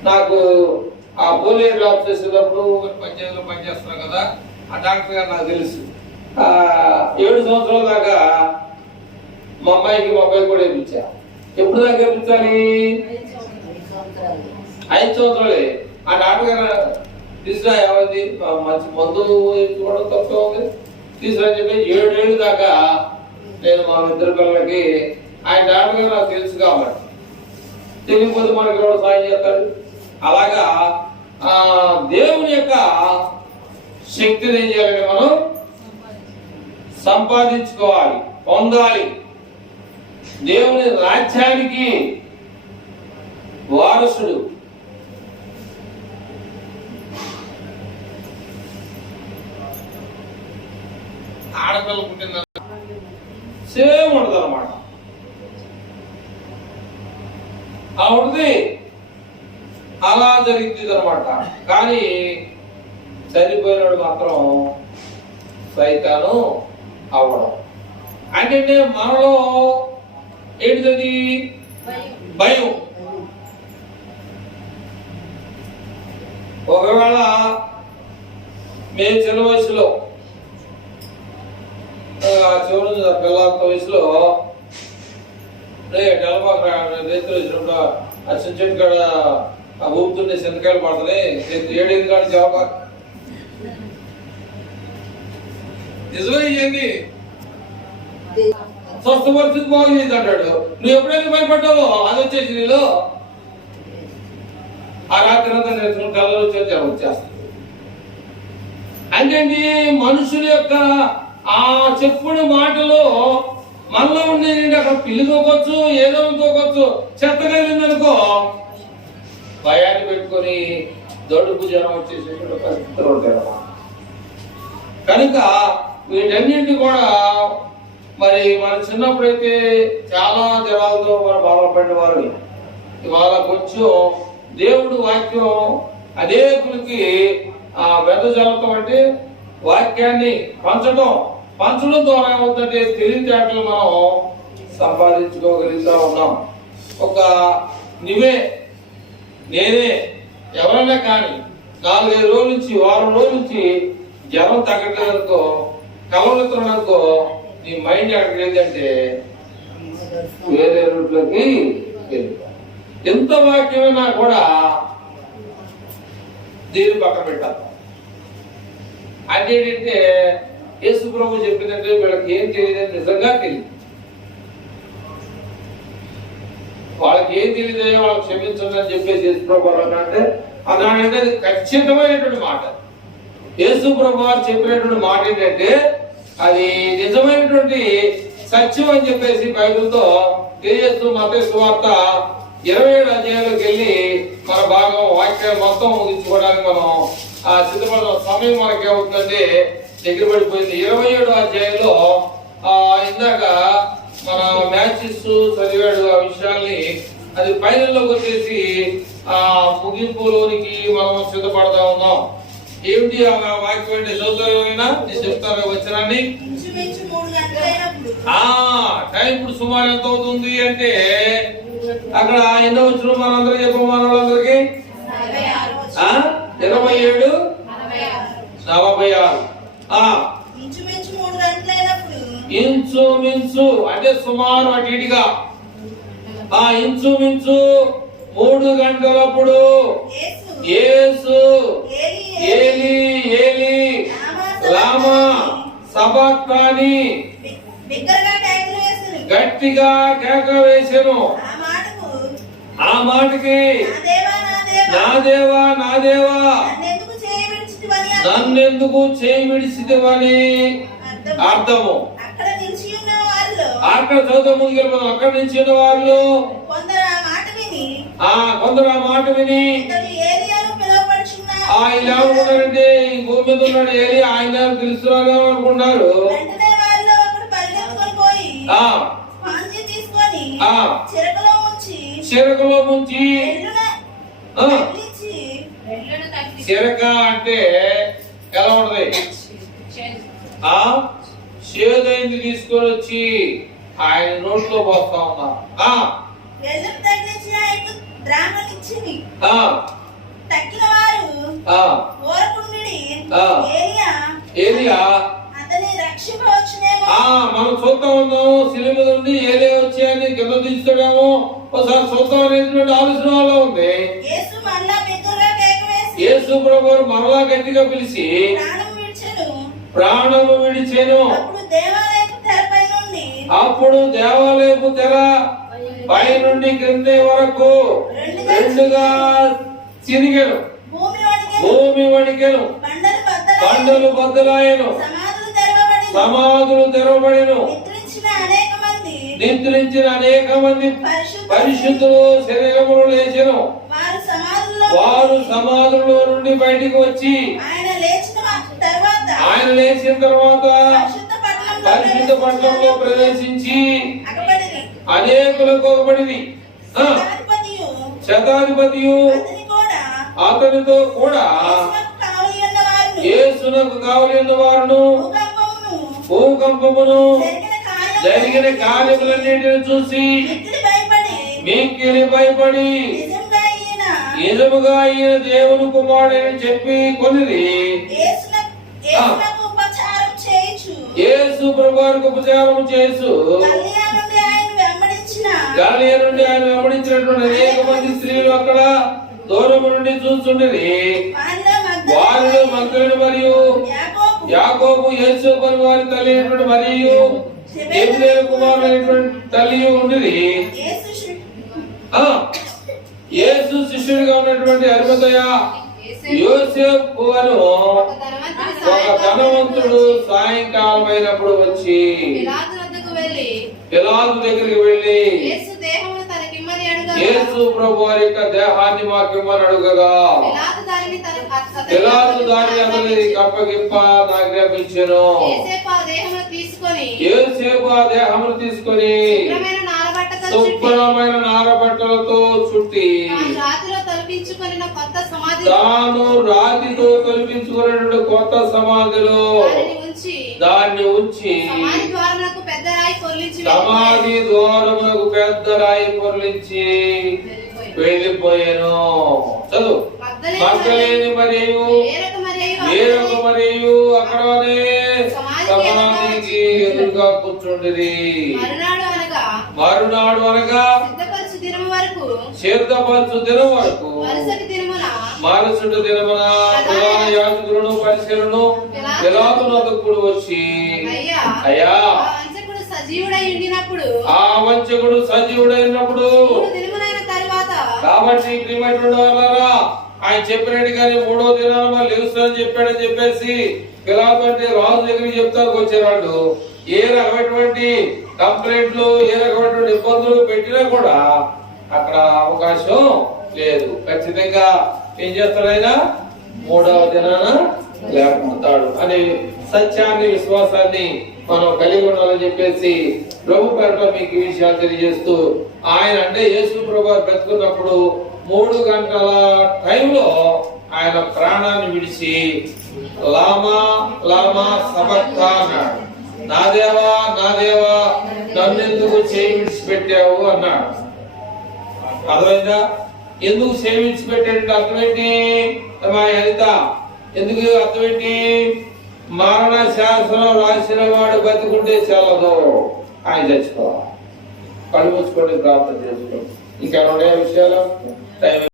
నాకు ఆ పోలియో డ్రాప్స్ చేసేటప్పుడు పంచాయతీలో పనిచేస్తున్నాను కదా, ఆ డాక్టర్ గారు నాకు తెలుసు. 7 సంవత్సరాల దాకా మా అమ్మాయికి మా అబ్బాయి కూడా వేయించా. ఎప్పుడు దాకా వేయించాలి? 5 సంవత్సరాలే. ఆ డాక్టర్ గారు తీసుకురా, ఏమైంది మంచి మందు వేసుకోవడం తప్పే ఉంది, తీసుకురా చెప్పి 7 ఏళ్ళు దాకా నేను మా 2 పిల్లలకి, ఆయన డాక్టర్ గారు నాకు తెలుసు కాబట్టి, తెలియకపోతే మనకి ఎవరు సాయం చేస్తాడు? అలాగా దేవుని యొక్క శక్తిని ఏం చేయాలంటే మనం సంపాదించుకోవాలి, పొందాలి. దేవుని రాజ్యానికి వారసుడు. ఆడపిల్ల పుట్టిన సేమ్ ఉండదు అన్నమాట. ఆవిడది అలా జరిగింది అనమాట. కానీ చనిపోయినాడు మాత్రం సైతాను అవ్వడం. అంటే మనలో ఏంటిది? భయం. ఒకవేళ మేము చిన్న వయసులో చివరి పిల్లల వయసులో డెలమాక రైతులు వచ్చినప్పుడు ఆ చిన్న చెట్టు కాడ ఆ ఊపుతుండే చింతకాయలు పడుతున్నాయి 7 కాడ జవాబా నిజమే ఇవన్నీ స్వస్థ పరిస్థితి బాగు చేసి అంటాడు. నువ్వు ఎప్పుడైనా భయపడ్డావో అది వచ్చేసి నీలో ఆ రాత్రి అంతా నేర్చుకుని కళ్ళలో వచ్చేస్తుంది. అంటే మనుషుల యొక్క ఆ చెప్పుడు మాటలో మనలో ఉండేది అక్కడ పిల్లి తోకొచ్చు, ఏదో తోకొచ్చు, చెత్త కలిగిందనుకో భయాన్ని పెట్టుకొని దొడుపు జనం వచ్చేసేటువంటి పరిస్థితులు ఉంటాయన్నమాట. కనుక వీటన్నింటి కూడా మరి మన చిన్నప్పుడైతే చాలా జనాలతో మన బాధపడిన వారు ఇవాళ కొంచెం దేవుడు వాక్యం అనేకులకి వెదజల్లటం అంటే వాక్యాన్ని పంచడం ద్వారా ఏమవుతుందంటే తెలివితేటలు మనం సంపాదించుకోగలుగుతా ఉన్నాం. ఒక నేనే ఎవరైనా కానీ 4-5 రోజుల నుంచి వారం రోజుల నుంచి జ్వరం తగ్గట్లేదనుకో, కలవలుతున్నానుకో, నీ మైండ్ ఎక్కడికి ఏంటంటే వేరే రూట్లోకి ఎంత వాక్యమైనా కూడా దీన్ని పక్కన పెట్టాలి. అంటే ఏంటంటే యేసు ప్రభు చెప్పిందంటే వీళ్ళకి ఏం తెలియదని నిజంగా తెలియదు. వాళ్ళకి ఏం తెలియదే వాళ్ళకి క్షమించండి అని చెప్పేసి యేసు ప్రభు అంటే అన్నాడంటే అది ఖచ్చితమైనటువంటి మాట. యేసు ప్రభు చెప్పినటువంటి మాట ఏంటంటే అది నిజమైనటువంటి సత్యం అని చెప్పేసి బైబిల్తో తెలియజేస్తూ మత్తయి సువార్త 27 అధ్యాయంలోకి వెళ్ళి మన భాగం వాక్యం మొత్తం ముగించుకోవడానికి మనం సిద్ధపడిన సమయం మనకి ఏమవుతుందంటే దగ్గర పడిపోయింది. 27 అధ్యాయంలో ఇందాక మన మ్యాచెస్ చదివాడు ఆ విషయాల్ని, అది ఫైనల్లోకి వచ్చేసి ముగింపులోనికి మనం సిద్ధపడతా ఉన్నాం. ఏమిటి ఆ వాక్యం అంటే చదువుతారైనా నేను చెప్తాను వచనాన్ని. టైం ఇప్పుడు సుమారు ఎంత అవుతుంది అంటే అక్కడ ఎన్నో వచ్చిన మనందరికి చెప్పమన్న వాళ్ళందరికి 27:46 ఇంచుమించు అంటే సుమారు అటు ఇటుగా ఇంచుమించు 3 గంటలప్పుడు యేసు ఏలీ ఏలీ లామా సబక్తాని గట్టిగా కేక వేసెను. ఆ మాటకి నా దేవా నా దేవా నన్నెందుకు చేయి విడిచితివని అర్థము. అక్కడ చదువు ముందుకెళ్ళిపోదాం. అక్కడ నుంచి ఉన్న వాళ్ళు కొందరు ఆ మాట విని ఆయన ఏమనుకున్నారంటే ఈ భూమి మీద ఉన్నాడు ఏలి, ఆయన తెలుస్తున్నాడు అనుకున్నారు. చిరకలో ముంచి చిరక అంటే ఎలా ఉంటది? చేదైంది తీసుకొని వచ్చి ఆయన నోట్లో పోస్తా ఉన్నారు. మనం చూస్తా ఉన్నాం సిలువ మీద ఉండి ఏలే వచ్చాయని కింద తీస్తాడేమో ఒకసారి చూద్దాం అనేటువంటి ఆలోచన వల్ల ఉంది. యేసు ప్రభువు మరలా గట్టిగా పిలిచి ప్రాణము విడిచెను. అప్పుడు దేవాలయపు తెర పై నుండి క్రింది వరకు 2గా చిరిగెను, భూమి వణికెను, బండలు బద్దలాయెను, సమాధులు తెరవబడెను. నిద్రించిన అనేక మంది పరిశుద్ధులు శరీరములు లేచెను. వారు సమాధుల్లో నుండి బయటికి వచ్చి ఆయన లేచిన తర్వాత పరిశుద్ధ పట్టణంలో ప్రవేశించి అనేకులకు ఒకబడింది. శతాధిపతియు అతనితో కూడా యేసునకు కావలి ఉన్న వారును భూకంపమును జరిగిన కార్యములన్నిటిని చూసి మిక్కిలి భయపడి నిజముగా ఈయన దేవుని కుమారుడని చెప్పి కొనిది. యేసునకు ఉపచారం చేయుచు యేసు ప్రభువారికి ఉపచారం చేసు గలిలయ నుండి ఆయన వెంబడించిన గలిలయ నుండి ఆయన వెంబడించినటువంటి అనేక మంది స్త్రీలు అక్కడ దూరం నుండి చూస్తుండేది. వారిలో మగ్దలేనే మరియు యాకోబు, యేసు ప్రభువారి తల్లి అయినటువంటి మరియు జెబెదయి కుమారుడైనటువంటి తల్లి ఉండేది. యేసు శిష్యుడిగా ఉన్నటువంటి అరిమతయ యోసేపు అను ఒక ధనవంతుడు సాయంకాలం అయినప్పుడు వచ్చి పిలాతు దగ్గరికి వెళ్ళి యేసు ప్రభు వారి యొక్క దేహాన్ని మాకిమ్మని అడుగగా పిలాతు దాన్ని అతనికి అప్పగింప ఆజ్ఞాపించెను. యోసేపు ఆ దేహమును తీసుకొని శుభ్రమైన నారబట్టలతో చుట్టి తాను రాతితో తొలిపించుకున్నటువంటి కొత్త సమాధిలో దాన్ని ఉంచి సమాధి ద్వారమునకు పెద్ద రాయి పొర్లించి వెళ్ళిపోయాను. చదువు. మగ్దలేని మరియు వేరొక మరియు అక్కడనే సమాధికి ఎదురుగా కూర్చుండిరి. మరునాడు అనగా సిద్ధపరచు దినం వరకు మరుసటి దినమున ప్రధాన యాజకులను పరిశీలను పిలాతు వద్దకు వచ్చి అయ్యా ఆ వంచకుడు సజీవుడైనప్పుడు కాబట్టి ప్రియమైనటువంటి వాళ్ళారా ఆయన చెప్పినట్టుగానే 3వ దినాన మరి లేస్తానని చెప్పాడని చెప్పేసి పిలాతు అంటే రాజు దగ్గరికి చెప్తానికి వచ్చేవాళ్ళు ఏ రకమైనటువంటి కంప్లైంట్లు ఏ రకమైనటువంటి ఇబ్బందులు పెట్టినా కూడా అక్కడ అవకాశం లేదు. ఖచ్చితంగా ఏం చేస్తాడు ఆయన 3వ దినాన లేకపోతాడు అనే సత్యాన్ని విశ్వాసాన్ని మనం కలిగి ఉండాలని చెప్పేసి ప్రభు పేరట మీకు ఈ విషయాలు తెలియజేస్తూ ఆయన అంటే యేసు ప్రభు బ్రతుకున్నప్పుడు 3 గంటల టైంలో ఆయన ప్రాణాన్ని విడిచి లామా లామా సబక్తా అన్నాడు. నా దేవా నన్నెందుకు చేయి విడిచిపెట్టావు అన్నాడు. అర్థమైందా? ఎందుకు చేయి విడిచిపెట్టాడంటే అర్థం ఏంటి? మా హరిత ఎందుకు అర్థం ఏంటి? మరణ శాసనం రాసిన వాడు బతికుంటే చాలదు, ఆయన చచ్చిపోవాలి. కళ్ళు మూసుకొని ప్రార్థన చేసుకోండి. ఇంకా 2 విషయాలు టైం